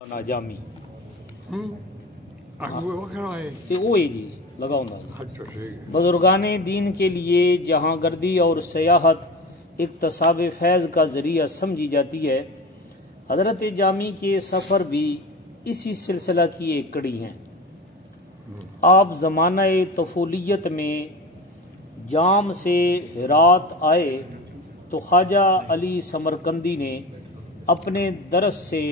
جامی جی لگاؤں بزرگان دین کے لیے جہاں گردی اور سیاحت اکتساب فیض کا ذریعہ سمجھی جاتی ہے، حضرت جامی کے سفر بھی اسی سلسلہ کی ایک کڑی ہیں۔ آپ زمانہ طفولیت میں جام سے ہرات آئے تو خواجہ علی سمرقندی نے اپنے درس سے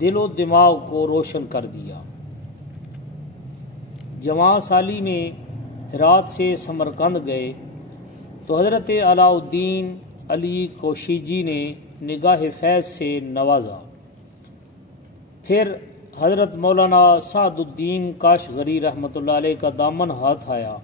دل و دماغ کو روشن کر دیا۔ جوان سالی میں ہرات سے سمرقند گئے تو حضرت علاء الدین علی کوشیجی نے نگاہ فیض سے نوازا۔ پھر حضرت مولانا سعد الدین کاشغری رحمۃ اللہ علیہ کا دامن ہاتھ آیا۔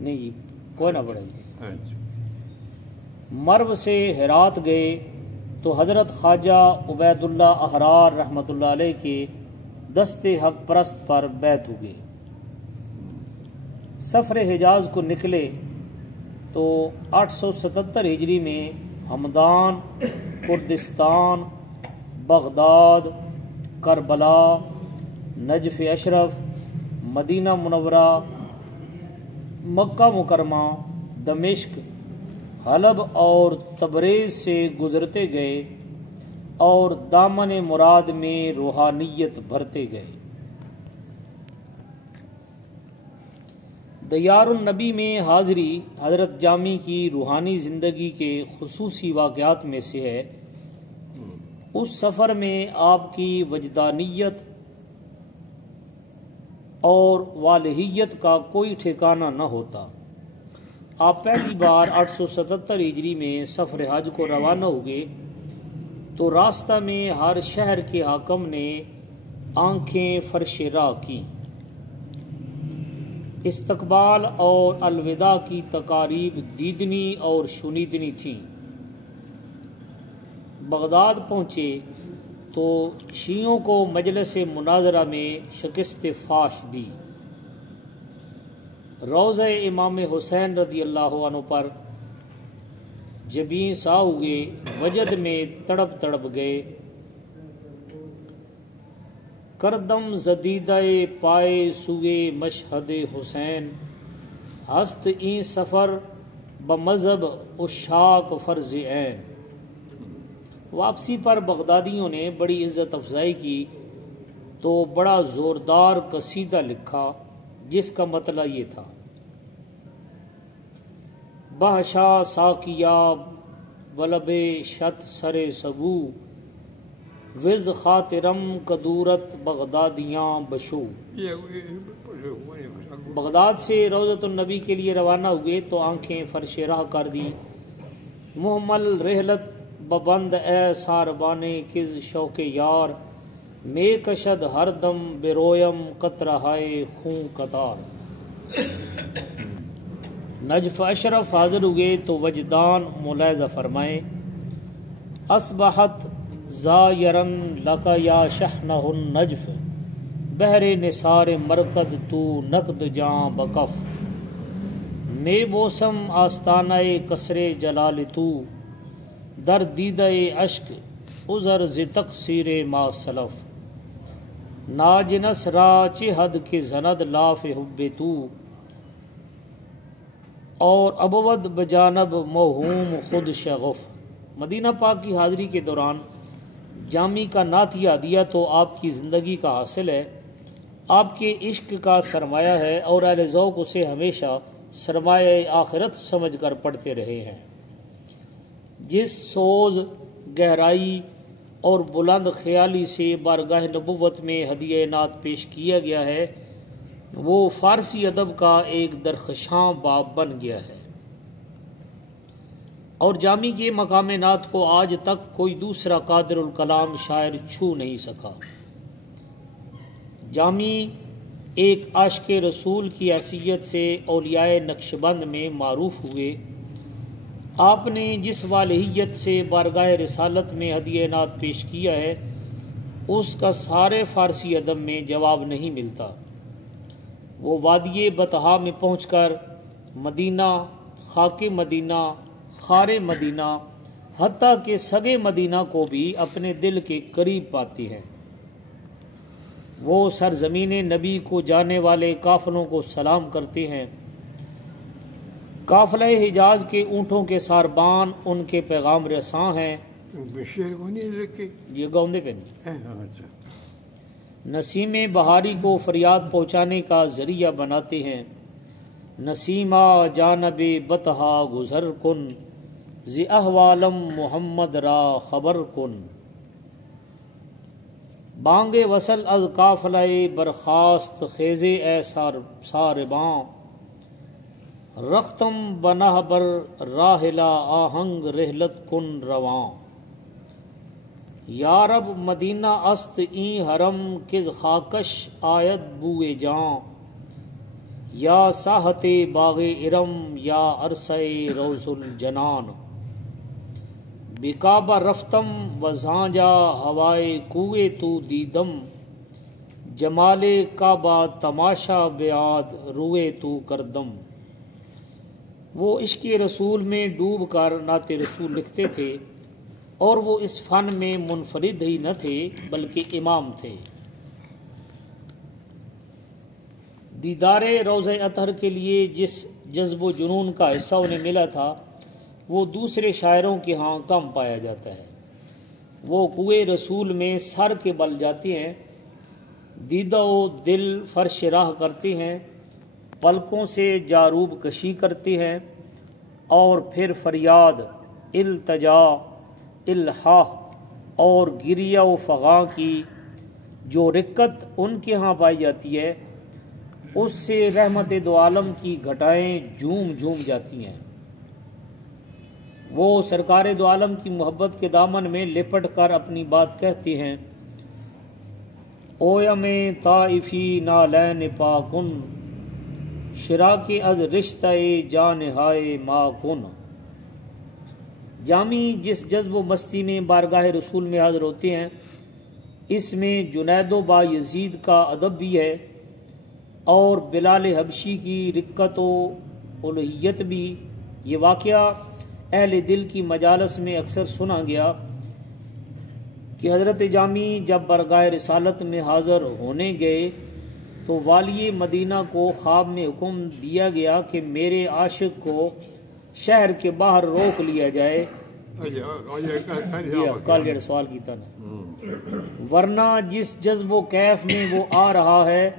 نہیں جی کوئی نہ پڑھے جی۔ مرو سے ہرات گئے تو حضرت خواجہ عبید اللہ احرار رحمۃ اللہ علیہ کے دست حق پرست پر بیعت ہوئے۔ سفر حجاز کو نکلے تو 877 ہجری میں Hamadan, Kurdistan, Baghdad, Karbala, Najaf Ashraf, Medina Munawwarah, Mecca مکرمہ، دمشق، حلب اور تبریز سے گزرتے گئے اور دامن مراد میں روحانیت بھرتے گئے۔ دیار النبی میں حاضری حضرت جامی کی روحانی زندگی کے خصوصی واقعات میں سے ہے۔ اس سفر میں آپ کی وجدانیت اور والہیت کا کوئی ٹھکانہ نہ ہوتا۔ آپ پہلی بار 877 ہجری میں سفر حج کو روانہ ہوئے تو راستہ میں ہر شہر کے حاکم نے آنکھیں فرش راہ کی۔ استقبال اور الوداع کی تقاریب دیدنی اور شنیدنی تھیں۔ بغداد پہنچے تو شیعوں کو مجلس مناظرہ میں شکست فاش دی۔ روضہ امام حسین رضی اللہ عنہ پر جبیں سا ہوئے، وجد میں تڑپ تڑپ گئے۔ کردم زدیدہ پائے سوئے مشہد حسین، ہست این سفر بمذہب عشاق فرض عین۔ واپسی پر بغدادیوں نے بڑی عزت افزائی کی تو بڑا زوردار قصیدہ لکھا جس کا مطلب یہ تھا: بہشا ساکیا ولب شت سر سبو، وز خاطرم کدورت بغدادیاں بشو۔ بغداد سے روضۃ النبی کے لیے روانہ ہوئے تو آنکھیں فرش راہ کر دی۔ محمل رحلت ببند اے ساربانے کز شوق یار، میں کشد ہر دم برویم قطرہ ہائے خون قطار۔ نجف اشرف حاضر ہوئے تو وجدان ملاحظہ فرمائے: اصبحت زائرن لک یا شحنہ النجف، بحر نثار مرکد تو نقد جاں بکف، میں موسم آستانہ کسر جلال تو، در دیدہ اشک عذر ز تقصیر ما سلف، ناجنس را چہ حد کے زند لاف حب تو، اور ابود بجانب موہوم خود شغف۔ مدینہ پاک کی حاضری کے دوران جامی کا نعتیہ دیا تو آپ کی زندگی کا حاصل ہے، آپ کے عشق کا سرمایہ ہے اور اہل ذوق اسے ہمیشہ سرمایہ آخرت سمجھ کر پڑھتے رہے ہیں۔ جس سوز، گہرائی اور بلند خیالی سے بارگاہ نبوت میں ہدیہ نعت پیش کیا گیا ہے، وہ فارسی ادب کا ایک درخشاں باب بن گیا ہے، اور جامی کے مقام نعت کو آج تک کوئی دوسرا قادر الکلام شاعر چھو نہیں سکا۔ جامی ایک عاشق رسول کی حیثیت سے اولیاء نقشبند میں معروف ہوئے۔ آپ نے جس والہیت سے بارگاہ رسالت میں ہدیہ نعت پیش کیا ہے، اس کا سارے فارسی ادب میں جواب نہیں ملتا۔ وہ وادی بطحا میں پہنچ کر مدینہ، خاک مدینہ، خار مدینہ، حتیٰ کہ سگے مدینہ کو بھی اپنے دل کے قریب پاتی ہیں۔ وہ سرزمین نبی کو جانے والے قافلوں کو سلام کرتے ہیں۔ قافلہ حجاز کے اونٹوں کے ساربان ان کے پیغام رساں ہیں۔ یہ گاؤندے پہ نہیں، نسیم بہاری کو فریاد پہنچانے کا ذریعہ بناتے ہیں۔ نسیمہ جانب بطحا گزر کن، ز احوالم محمد را خبر کن۔ بانگ وصل از قافلہ برخاست خیزے اے سارباں، رختم بنہ بر راہلہ آہنگ رحلت کن رواں۔ یا رب مدینہ است این حرم کز خاکش آید بوئے جاں، یا ساحت باغ ارم یا عرصہ روض الجنان۔ بکعبہ رفتم و زانجا ہوائے کوئے تو دیدم، جمال کعبہ تماشا بیاد روئے تو کردم۔ وہ عشق رسول میں ڈوب کر نعت رسول لکھتے تھے، اور وہ اس فن میں منفرد ہی نہ تھے بلکہ امام تھے۔ دیدار روضہ اطہر کے لیے جس جذب و جنون کا حصہ انہیں ملا تھا وہ دوسرے شاعروں کے ہاں کم پایا جاتا ہے۔ وہ کوئے رسول میں سر کے بل جاتے ہیں، دیدہ و دل فرش راہ کرتے ہیں، پلکوں سے جاروب کشی کرتے ہیں، اور پھر فریاد، التجا، الحاح اور گریہ و فغاں کی جو رقت ان کے ہاں پائی جاتی ہے اس سے رحمت دو عالم کی گھٹائیں جھوم جھوم جاتی ہیں۔ وہ سرکار دو عالم کی محبت کے دامن میں لپٹ کر اپنی بات کہتے ہیں۔ اویم طائفی نالین پاکن، شراک از رشتہ جانہائے ما کن۔ جامی جس جذب و مستی میں بارگاہ رسول میں حاضر ہوتے ہیں، اس میں جنید و با یزید کا ادب بھی ہے، اور بلال حبشی کی رقت و الوہیت بھی۔ یہ واقعہ اہل دل کی مجالس میں اکثر سنا گیا کہ حضرت جامی جب بارگاہ رسالت میں حاضر ہونے گئے تو والی مدینہ کو خواب میں حکم دیا گیا کہ میرے عاشق کو شہر کے باہر روک لیا جائے، کل ڈیڑھ سوال کی طرح، ورنہ جس جذب و کیف میں وہ آ رہا ہے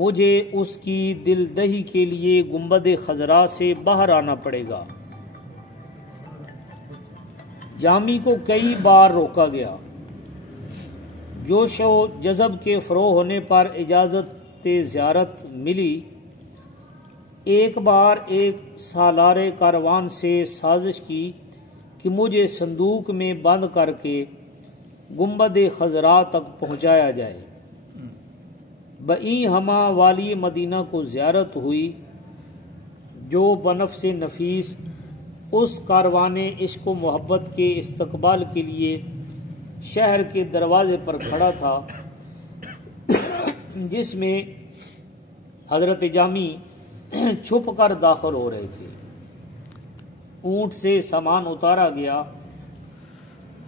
مجھے اس کی دل دہی کے لیے گنبد خضرا سے باہر آنا پڑے گا۔ جامی کو کئی بار روکا گیا، جوش و جذب کے فروغ ہونے پر اجازت زیارت ملی۔ ایک بار ایک سالار کاروان سے سازش کی کہ مجھے صندوق میں بند کر کے گنبد خضرا تک پہنچایا جائے۔ بئیں ہما والی مدینہ کو زیارت ہوئی جو بنفس نفیس اس کاروان عشق و محبت کے استقبال کے لیے شہر کے دروازے پر کھڑا تھا، جس میں حضرت جامی چھپ کر داخل ہو رہے تھے۔ اونٹ سے سامان اتارا گیا،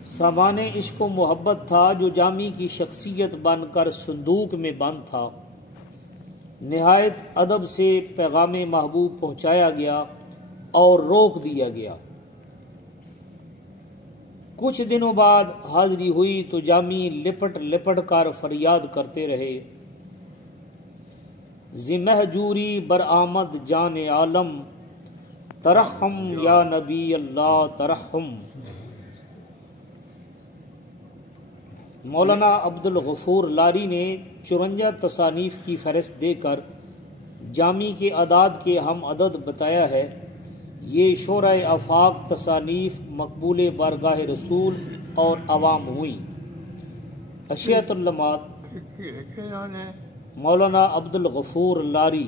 سامان عشق و محبت تھا جو جامی کی شخصیت بن کر صندوق میں بند تھا۔ نہایت ادب سے پیغام محبوب پہنچایا گیا اور روک دیا گیا۔ کچھ دنوں بعد حاضری ہوئی تو جامی لپٹ لپٹ کر فریاد کرتے رہے، ز مہجوری برآمد جان عالم، ترحم یا نبی اللہ ترحم۔ مولانا عبد الغفور لاری نے 54 تصانیف کی فہرست دے کر جامی کے اعداد کے ہم عدد بتایا ہے۔ یہ شورۂ آفاق تصانیف مقبول بارگاہ رسول اور عوام ہوئیں۔ اشیاء اللمات مولانا عبد الغفور لاری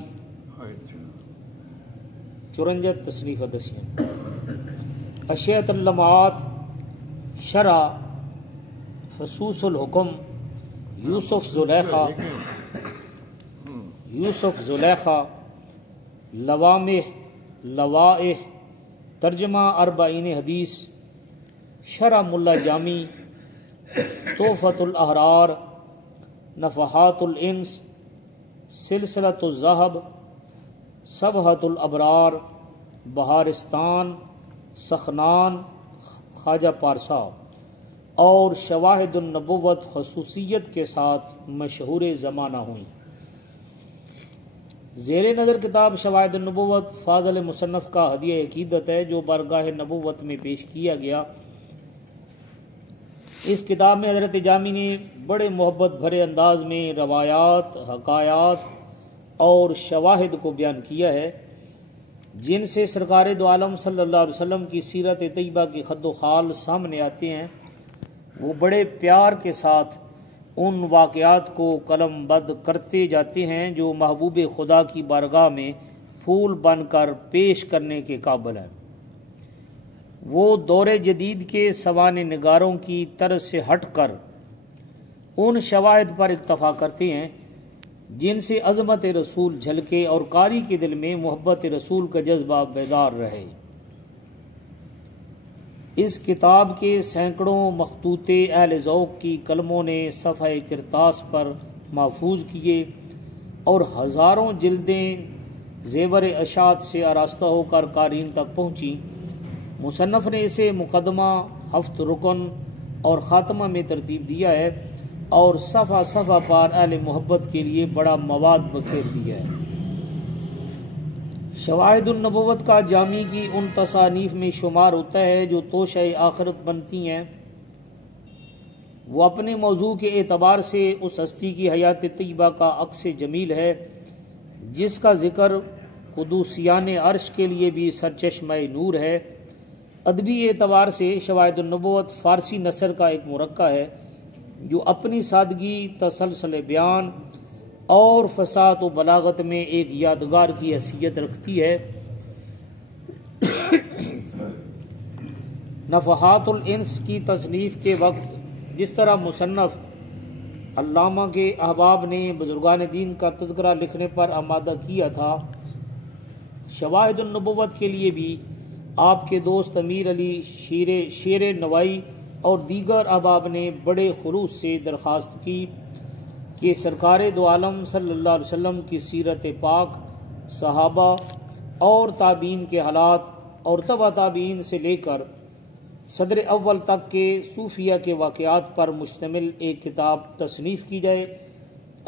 54 تصنیف دسیاں۔ اشیاء اللمات شرح فصوص الحکم یوسف زلیخا لوامح لوائح ترجمہ اربعین حدیث شرح ملا جامی، تحفۃ الاحرار، نفحات الانس، سلسلۃ الذہب، صبحۃ الابرار، بہارستان، سخنان خواجہ پارسا، اور شواہد النبوت خصوصیت کے ساتھ مشہور زمانہ ہوئیں۔ زیر نظر کتاب شواہد النبوت فاضل مصنف کا ہدیہ عقیدت ہے جو بارگاہ نبوت میں پیش کیا گیا۔ اس کتاب میں حضرت جامی نے بڑے محبت بھرے انداز میں روایات، حکایات اور شواہد کو بیان کیا ہے جن سے سرکار دو عالم صلی اللہ علیہ وسلم کی سیرت طیبہ کی خد و خال سامنے آتے ہیں۔ وہ بڑے پیار کے ساتھ ان واقعات کو قلم بند کرتے جاتے ہیں جو محبوب خدا کی بارگاہ میں پھول بن کر پیش کرنے کے قابل ہیں۔ وہ دور جدید کے سوانح نگاروں کی طرز سے ہٹ کر ان شواہد پر اکتفا کرتے ہیں جن سے عظمت رسول جھلکے اور قاری کے دل میں محبت رسول کا جذبہ بیدار رہے۔ اس کتاب کے سینکڑوں مخطوطے اہل ذوق کی قلموں نے صفحہ کرتاس پر محفوظ کیے اور ہزاروں جلدیں زیور اشاعت سے آراستہ ہو کر قارئین تک پہنچی۔ مصنف نے اسے مقدمہ، ہفت رکن اور خاتمہ میں ترتیب دیا ہے اور صفحہ صفحہ پر اہل محبت کے لیے بڑا مواد بکھیر دیا ہے۔ شواہد النبوت کا جامی کی ان تصانیف میں شمار ہوتا ہے جو توشہ آخرت بنتی ہیں۔ وہ اپنے موضوع کے اعتبار سے اس ہستی کی حیات طیبہ کا عکس جمیل ہے جس کا ذکر قدوسیان عرش کے لیے بھی سرچشمہ نور ہے۔ ادبی اعتبار سے شواہد النبوت فارسی نثر کا ایک مرقع ہے جو اپنی سادگی، تسلسل بیان اور فصاحت و بلاغت میں ایک یادگار کی حیثیت رکھتی ہے۔ نفحات الانس کی تصنیف کے وقت جس طرح مصنف علامہ کے احباب نے بزرگان دین کا تذکرہ لکھنے پر آمادہ کیا تھا، شواہد النبوت کے لیے بھی آپ کے دوست امیر علی شیر نوائی اور دیگر احباب نے بڑے خلوص سے درخواست کی کہ سرکار دو عالم صلی اللہ علیہ وسلم کی سیرت پاک، صحابہ اور تابعین کے حالات اور تبع تابعین سے لے کر صدر اول تک کے صوفیہ کے واقعات پر مشتمل ایک کتاب تصنیف کی جائے۔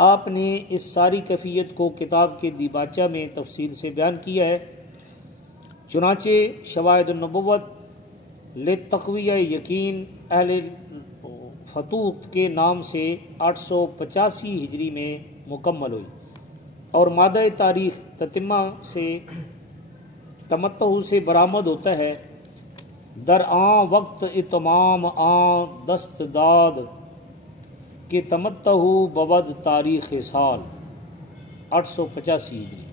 آپ نے اس ساری کیفیت کو کتاب کے دیباچہ میں تفصیل سے بیان کیا ہے۔ چنانچہ شواہد النبوت لتقویہ یقین اہل فتوح کے نام سے 885 ہجری میں مکمل ہوئی اور مادہ تاریخ تمتع سے برآمد ہوتا ہے۔ در آن وقت اتمام آن دست داد کہ تمتع بود تاریخ سال 885 ہجری۔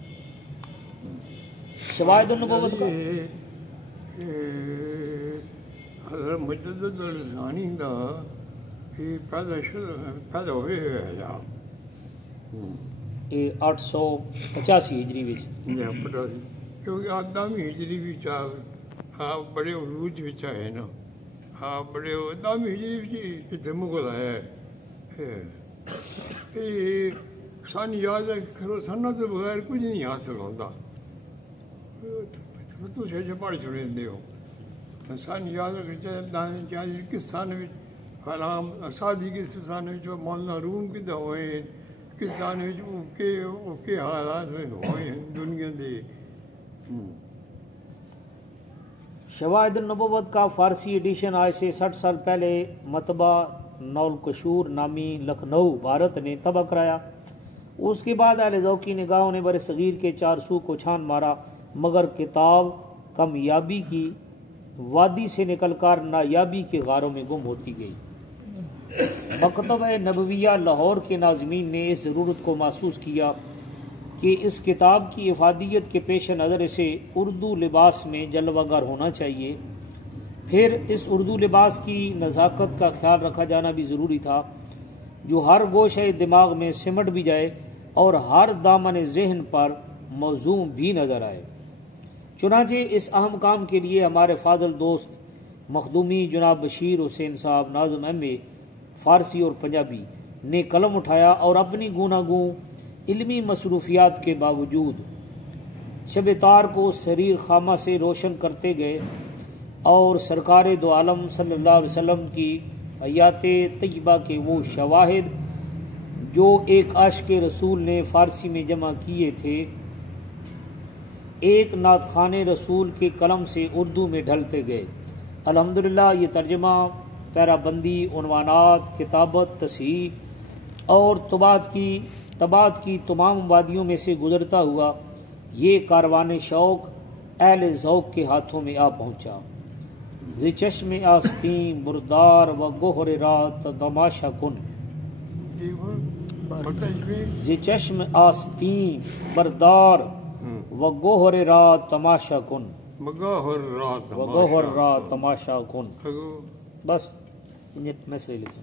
شواہد النبوت کا حضرت مجدد الثانی دا پیدا ہوئے یا 885 ہجری وچ پتا سی کیونکہ آدمی ہجری بھی چاہ بڑے عروج وچ ہے نا، بڑے آدمی ہجری وچ مغل ہے سانی یاد ہے سنہ کے بغیر کچھ نہیں حاصل ہوتا۔ تو پڑھ چھوڑے دے ہو سان یاد رکھے کس سان فلام سادی کس سان مولانا روم کدھر ہوئے، کس سان کے حالات ہوئے دنیا دے۔ شواہد النبوت کا فارسی ایڈیشن آج سے 60 سال پہلے مطبع نولکشور نامی لکھنؤ بھارت نے طبع کرایا۔ اس کے بعد اہل ذوق کی نگاہوں نے بر صغیر کے چارسو کو چھان مارا، مگر کتاب کامیابی کی وادی سے نکل کر نایابی کے غاروں میں گم ہوتی گئی۔ مکتبہ نبویہ لاہور کے ناظمین نے اس ضرورت کو محسوس کیا کہ اس کتاب کی افادیت کے پیش نظر اسے اردو لباس میں جلوہ گر ہونا چاہیے۔ پھر اس اردو لباس کی نزاکت کا خیال رکھا جانا بھی ضروری تھا جو ہر گوشہ دماغ میں سمٹ بھی جائے اور ہر دامن ذہن پر موزوں بھی نظر آئے۔ چنانچہ اس اہم کام کے لیے ہمارے فاضل دوست مخدومی جناب بشیر حسین صاحب ناظم ایم اے فارسی اور پنجابی نے قلم اٹھایا اور اپنی گوناگوں علمی مصروفیات کے باوجود شب تار کو سریر خامہ سے روشن کرتے گئے اور سرکار دو عالم صلی اللہ علیہ وسلم کی حیات طیبہ کے وہ شواہد جو ایک عاشق رسول نے فارسی میں جمع کیے تھے ایک نعت خوان رسول کے قلم سے اردو میں ڈھلتے گئے۔ الحمدللہ یہ ترجمہ، پیرا بندی، عنوانات، کتابت، تصحیح اور طباعت کی تمام وادیوں میں سے گزرتا ہوا یہ کاروان شوق اہل ذوق کے ہاتھوں میں آ پہنچا۔ ز چشم آستین بردار و گوہر رات تماشا کن، ز چشم آستین بردار و گوہر رات تماشا کن، وگوہر رات تماشا کن۔ بس میں سے لکھا